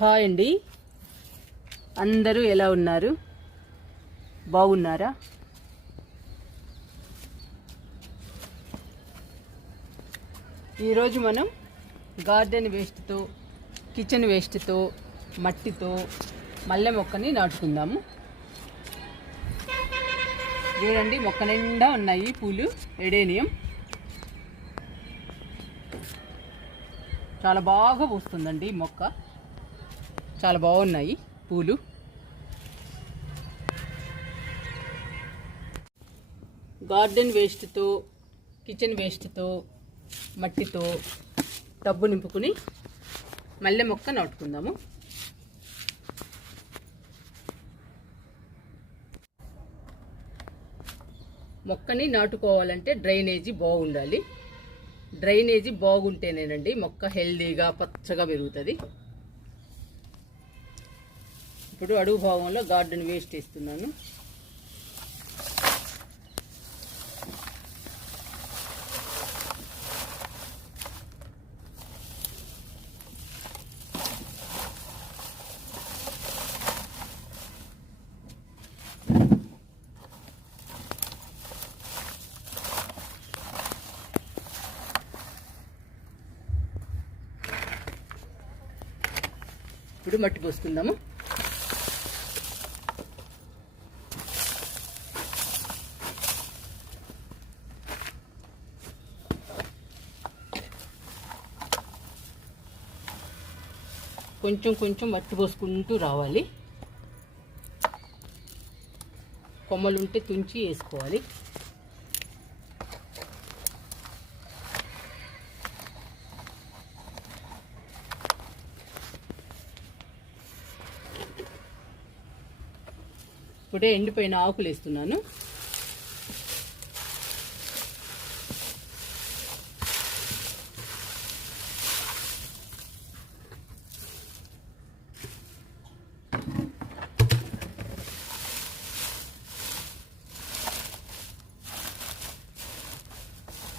Hi అండి, అందరూ ఎలా ఉన్నారు? బాగున్నారా? ఈరోజు మనం గార్డెన్ వేస్ట్తో, కిచెన్ వేస్ట్తో, మట్టితో మల్లె మొక్కని నాటుకుందాము. చూడండి, మొక్క నిండా ఉన్నాయి పూలు. ఎడేనియం చాలా బాగా పూస్తుందండి. మొక్క చాలా బాగున్నాయి పూలు. గార్డెన్ వేస్ట్తో, కిచెన్ వేస్ట్తో, మట్టితో టబ్బు నింపుకుని మల్లె మొక్క నాటుకుందాము. మొక్కని నాటుకోవాలంటే డ్రైనేజీ బాగుండాలి. డ్రైనేజీ బాగుంటేనేనండి మొక్క హెల్దీగా పచ్చగా పెరుగుతుంది. ఇప్పుడు అడుగు భాగంలో గార్డెన్ వేస్ట్ వేస్తున్నాను. ఇప్పుడు మట్టి పోసుకుందాము. కొంచెం కొంచెం మట్టి పోసుకుంటూ రావాలి. కొమ్మలుంటే తుంచి వేసుకోవాలి. ఇప్పుడే ఎండిపోయిన ఆకులు వేస్తున్నాను.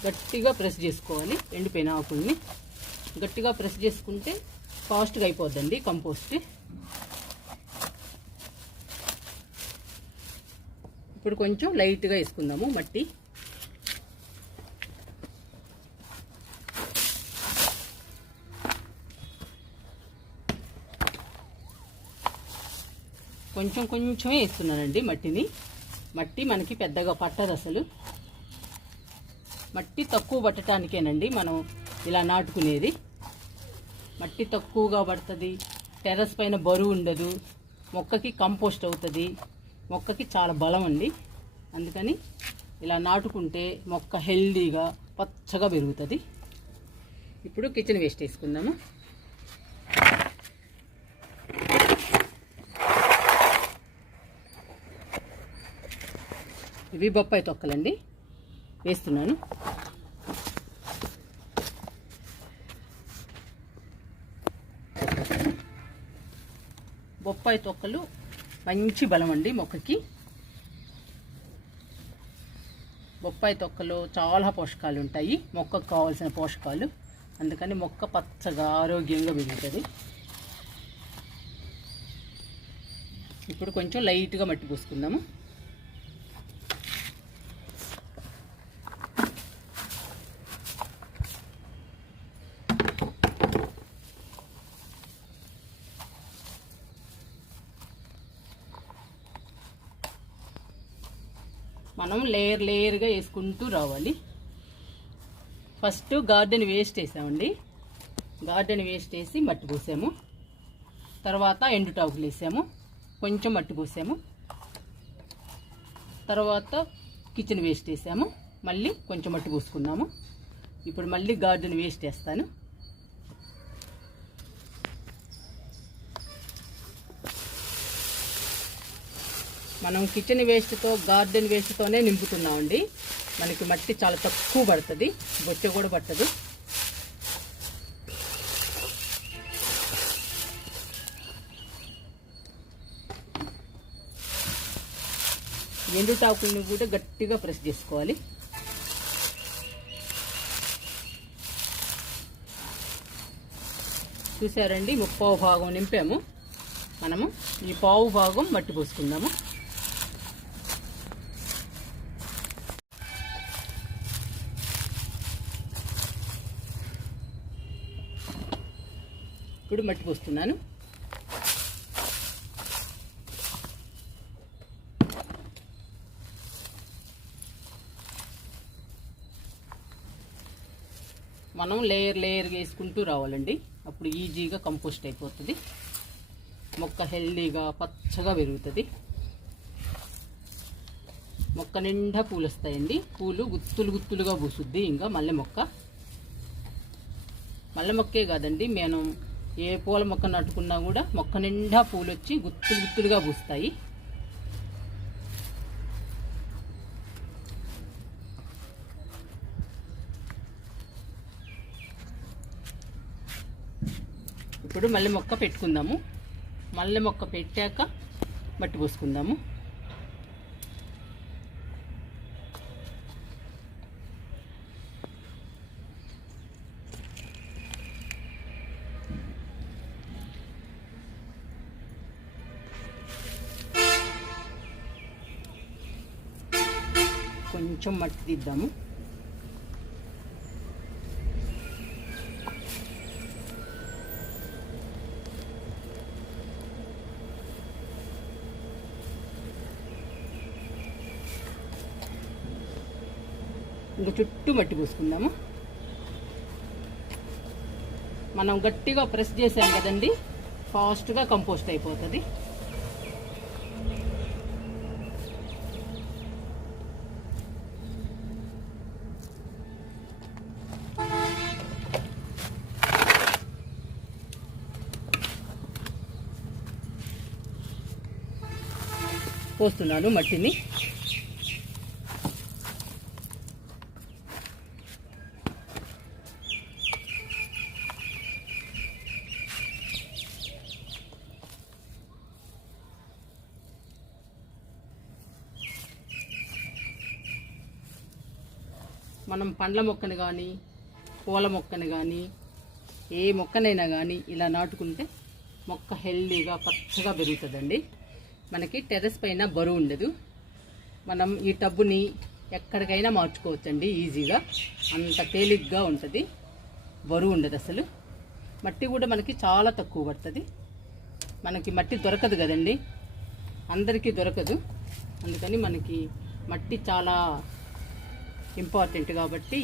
గట్టిగా ప్రెస్ చేసుకోవాలి. ఎండిపోయిన ఆకుల్ని గట్టిగా ప్రెస్ చేసుకుంటే ఫాస్ట్గా అయిపోద్దండి కంపోస్ట్. ఇప్పుడు కొంచెం లైట్గా వేసుకుందాము మట్టి. కొంచెం కొంచెమే వేస్తున్నానండి మట్టిని. మట్టి మనకి పెద్దగా పట్టదు అసలు. మట్టి తక్కువ పట్టడానికేనండి మనం ఇలా నాటుకునేది. మట్టి తక్కువగా పడుతుంది, టెర్రస్ పైన బరువు ఉండదు, మొక్కకి కంపోస్ట్ అవుతుంది, మొక్కకి చాలా బలం అండి. అందుకని ఇలా నాటుకుంటే మొక్క హెల్దీగా పచ్చగా పెరుగుతుంది. ఇప్పుడు కిచెన్ వేస్ట్ వేసుకుందాము. ఇవి బొప్పాయి తొక్కలండి, వేస్తున్నాను. బొప్పాయి తొక్కలు మంచి బలం అండి మొక్కకి. బొప్పాయి తొక్కలో చాలా పోషకాలు ఉంటాయి, మొక్కకు కావాల్సిన పోషకాలు. అందుకని మొక్క పచ్చగా ఆరోగ్యంగా పెరుగుతుంది. ఇప్పుడు కొంచెం లైట్గా మట్టి పోసుకుందాము. మనం లేయర్గా వేసుకుంటూ రావాలి. ఫస్ట్ గార్డెన్ వేస్ట్ వేసామండి. గార్డెన్ వేస్ట్ వేసి మట్టి పోసాము. తర్వాత ఎండుటాకులు వేసాము, కొంచెం మట్టి పోసాము. తర్వాత కిచెన్ వేస్ట్ వేసాము, మళ్ళీ కొంచెం మట్టి పోసుకున్నాము. ఇప్పుడు మళ్ళీ గార్డెన్ వేస్ట్ వేస్తాను. మనం కిచెన్ వేస్ట్తో, గార్డెన్ వేస్ట్తోనే నింపుతున్నామండి. మనకి మట్టి చాలా తక్కువ పడుతుంది, బొచ్చ కూడా పట్టదు. ఎండుటాకుల్ని కూడా గట్టిగా ప్రెస్ చేసుకోవాలి. చూసారండి, 3/4 భాగం నింపాము. మనము ఈ పావు భాగం మట్టి పోసుకుందాము. ఇప్పుడు మట్టి పోస్తున్నాను. మనం లేయర్ వేసుకుంటూ రావాలండి. అప్పుడు ఈజీగా కంపోస్ట్ అయిపోతుంది. మొక్క హెల్దీగా పచ్చగా పెరుగుతుంది. మొక్క నిండా పూలు వస్తాయండి. పూలు గుత్తులుగా పూసుద్ది. ఇంకా మల్లె మొక్కే కాదండి, మనం ఏ పూల మొక్క నాటుకున్నా కూడా మొక్క నిండా పూలు వచ్చి గుత్తులుగా పూస్తాయి. ఇప్పుడు మల్లె మొక్క పెట్టుకుందాము. మల్లె మొక్క పెట్టాక మట్టి పోసుకుందాము. కొంచెం మట్టి తీద్దాము. ఇంకా చుట్టూ మట్టి పూసుకుందాము. మనం గట్టిగా ప్రెస్ చేసాం కదండి, ఫాస్ట్గా కంపోస్ట్ అయిపోతుంది. పోస్తున్నాను మట్టిని. మనం పండ్ల మొక్కను కానీ పూల మొక్కను కానీ ఏ మొక్కనైనా కానీ ఇలా నాటుకుంటే మొక్క హెల్దీగా పచ్చగా పెరుగుతుందండి. మనకి టెర్రస్ పైన బరువు ఉండదు. మనం ఈ టబ్బుని ఎక్కడికైనా మార్చుకోవచ్చండి ఈజీగా. అంత తేలిగ్గా ఉంటుంది, బరువు ఉండదు అసలు. మట్టి కూడా మనకి చాలా తక్కువ పడుతుంది. మనకి మట్టి దొరకదు కదండి, అందరికీ దొరకదు. అందుకని మనకి మట్టి చాలా ఇంపార్టెంట్ కాబట్టి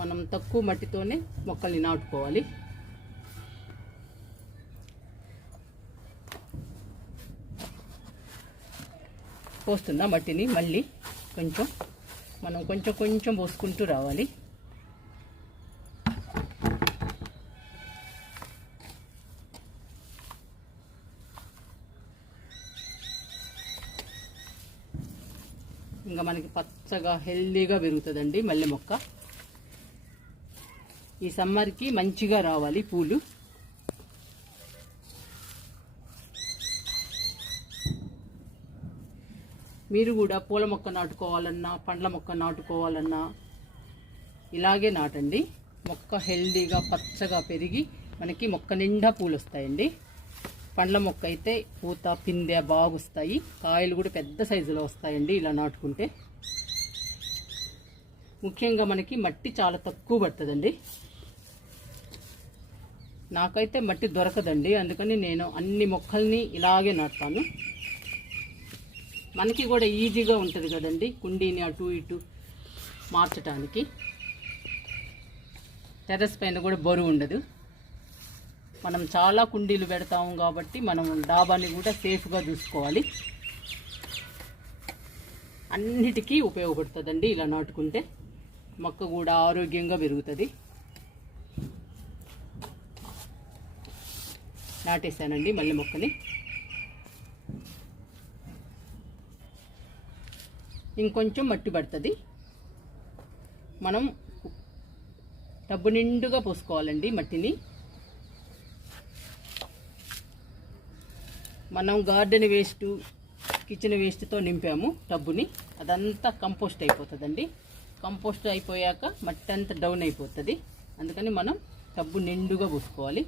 మనం తక్కువ మట్టితోనే మొక్కల్ని నాటుకోవాలి. పోస్తున్నా మట్టిని మళ్ళీ కొంచెం. మనం కొంచెం పోసుకుంటూ రావాలి. ఇంకా మనకి పచ్చగా హెల్దీగా పెరుగుతుందండి మల్లె మొక్క. ఈ సమ్మర్కి మంచిగా రావాలి పూలు. మీరు కూడా పూల మొక్క నాటుకోవాలన్నా పండ్ల మొక్క నాటుకోవాలన్నా ఇలాగే నాటండి. మొక్క హెల్దీగా పచ్చగా పెరిగి మనకి మొక్క నిండా పూలు వస్తాయండి. పండ్ల మొక్క అయితే పూత పిందె బాగొస్తాయి, కాయలు కూడా పెద్ద సైజులో వస్తాయండి ఇలా నాటుకుంటే. ముఖ్యంగా మనకి మట్టి చాలా తక్కువ పడుతుందండి. నాకైతే మట్టి దొరకదండి, అందుకని నేను అన్ని మొక్కల్ని ఇలాగే నాటుతాను. మనకి కూడా ఈజీగా ఉంటుంది కదండి కుండీని అటు ఇటు మార్చడానికి. టెర్రస్ పైన కూడా బరువు ఉండదు. మనం చాలా కుండీలు పెడతాము కాబట్టి మనం డాబాని కూడా సేఫ్గా చూసుకోవాలి. అన్నిటికీ ఉపయోగపడుతుందండి ఇలా నాటుకుంటే. మొక్క కూడా ఆరోగ్యంగా పెరుగుతుంది. నాటేశానండి మల్లె మొక్కని. ఇంకొంచెం మట్టి పడుతుంది. మనం టబ్బు నిండుగా పోసుకోవాలండి మట్టిని. మనం గార్డెన్ వేస్ట్ కిచెన్ వేస్ట్తో నింపాము టబ్బుని, అదంతా కంపోస్ట్ అయిపోతుందండి. కంపోస్ట్ అయిపోయాక మట్టి అంతా డౌన్ అయిపోతుంది. అందుకని మనం టబ్బు నిండుగా పోసుకోవాలి.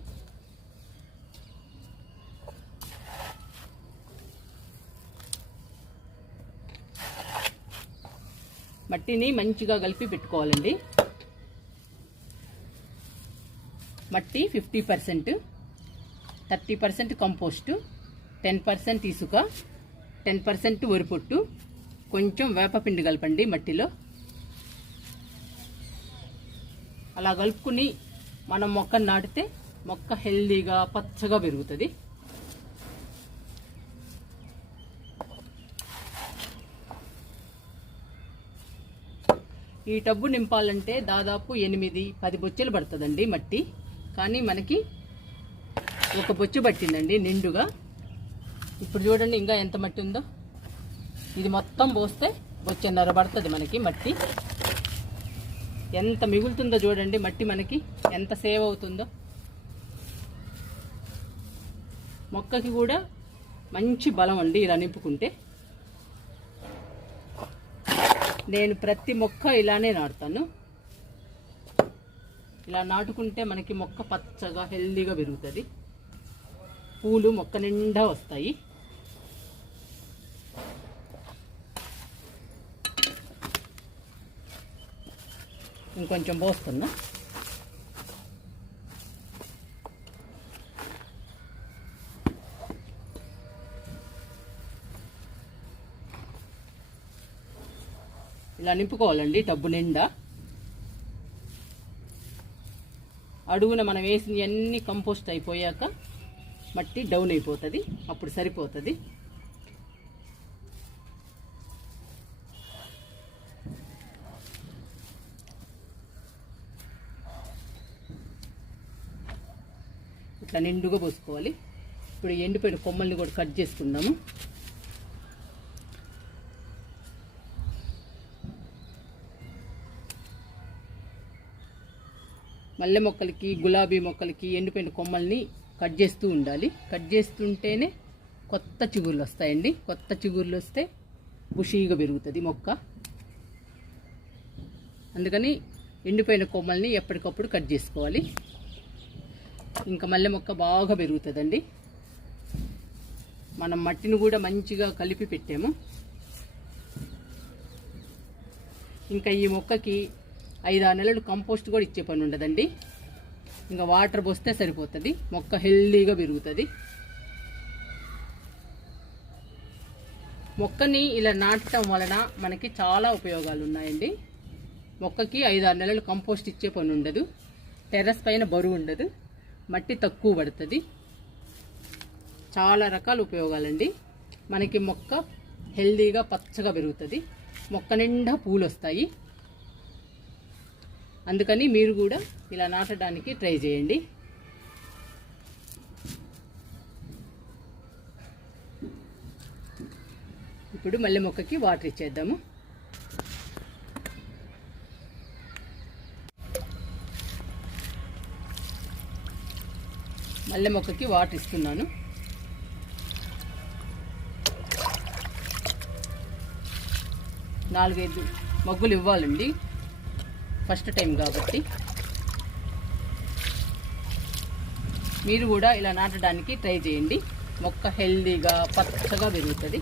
మట్టిని మంచిగా కలిపి పెట్టుకోవాలండి. మట్టి 50%, 30% కంపోస్టు, 10% ఇసుక, 10% వరిపొట్టు, కొంచెం వేపపిండి కలపండి మట్టిలో. అలా కలుపుకుని మనం మొక్కను నాటితే మొక్క హెల్దీగా పచ్చగా పెరుగుతుంది. ఈ టబ్బు నింపాలంటే దాదాపు 8-10 బొచ్చెలు పడుతుందండి మట్టి. కానీ మనకి ఒక బొచ్చు పట్టిందండి నిండుగా. ఇప్పుడు చూడండి ఇంకా ఎంత మట్టి ఉందో. ఇది మొత్తం పోస్తే బొచ్చెన్నర పడుతుంది మనకి మట్టి. ఎంత మిగులుతుందో చూడండి మట్టి, మనకి ఎంత సేవ్ అవుతుందో. మొక్కకి కూడా మంచి బలం అండి ఇలా నింపుకుంటే. నేను ప్రతి మొక్క ఇలానే నాటుతాను. ఇలా నాటుకుంటే మనకి మొక్క పచ్చగా హెల్దీగా పెరుగుతుంది. పూలు మొక్క నిండా వస్తాయి. ఇంకొంచెం పోస్తున్నా. ఇలా నింపుకోవాలండి టబ్బు నిండా. అడుగున మనం వేసిన అన్ని కంపోస్ట్ అయిపోయాక మట్టి డౌన్ అయిపోతుంది, అప్పుడు సరిపోతుంది. ఇట్లా నిండుగా పోసుకోవాలి. ఇప్పుడు ఎండిపోయిన కొమ్మల్ని కూడా కట్ చేసుకుందాము. మల్లె మొక్కలకి, గులాబీ మొక్కలకి ఎండిపోయిన కొమ్మల్ని కట్ చేస్తూ ఉండాలి. కట్ చేస్తుంటేనే కొత్త చిగుర్లు వస్తాయండి. కొత్త చిగుర్లు వస్తే బుషీగా పెరుగుతుంది మొక్క. అందుకని ఎండిపోయిన కొమ్మల్ని ఎప్పటికప్పుడు కట్ చేసుకోవాలి. ఇంకా మల్లె మొక్క బాగా పెరుగుతుందండి. మనం మట్టిని కూడా మంచిగా కలిపి పెట్టాము. ఇంకా ఈ మొక్కకి 5-6 నెలలు కంపోస్ట్ కూడా ఇచ్చే పని ఉండదండి. ఇంకా వాటర్ పోస్తే సరిపోతుంది. మొక్క హెల్దీగా పెరుగుతుంది. మొక్కని ఇలా నాటడం వలన మనకి చాలా ఉపయోగాలు ఉన్నాయండి. మొక్కకి 5-6 నెలలు కంపోస్ట్ ఇచ్చే పని ఉండదు. టెర్రస్ పైన బరువు ఉండదు. మట్టి తక్కువ పడుతుంది. చాలా రకాల ఉపయోగాలండి. మనకి మొక్క హెల్దీగా పచ్చగా పెరుగుతుంది. మొక్క నిండా పూలు వస్తాయి. అందుకని మీరు కూడా ఇలా నాటడానికి ట్రై చేయండి. ఇప్పుడు మల్లె మొక్కకి వాటర్ ఇచ్చేద్దాము. మల్లె మొక్కకి వాటర్ ఇస్తున్నాను. నాలుగైదు మగ్గులు ఇవ్వాలండి, ఫస్ట్ టైం కాబట్టి. మీరు కూడా ఇలా నాటడానికి ట్రై చేయండి. మొక్క హెల్దీగా పచ్చగా పెరుగుతుంది.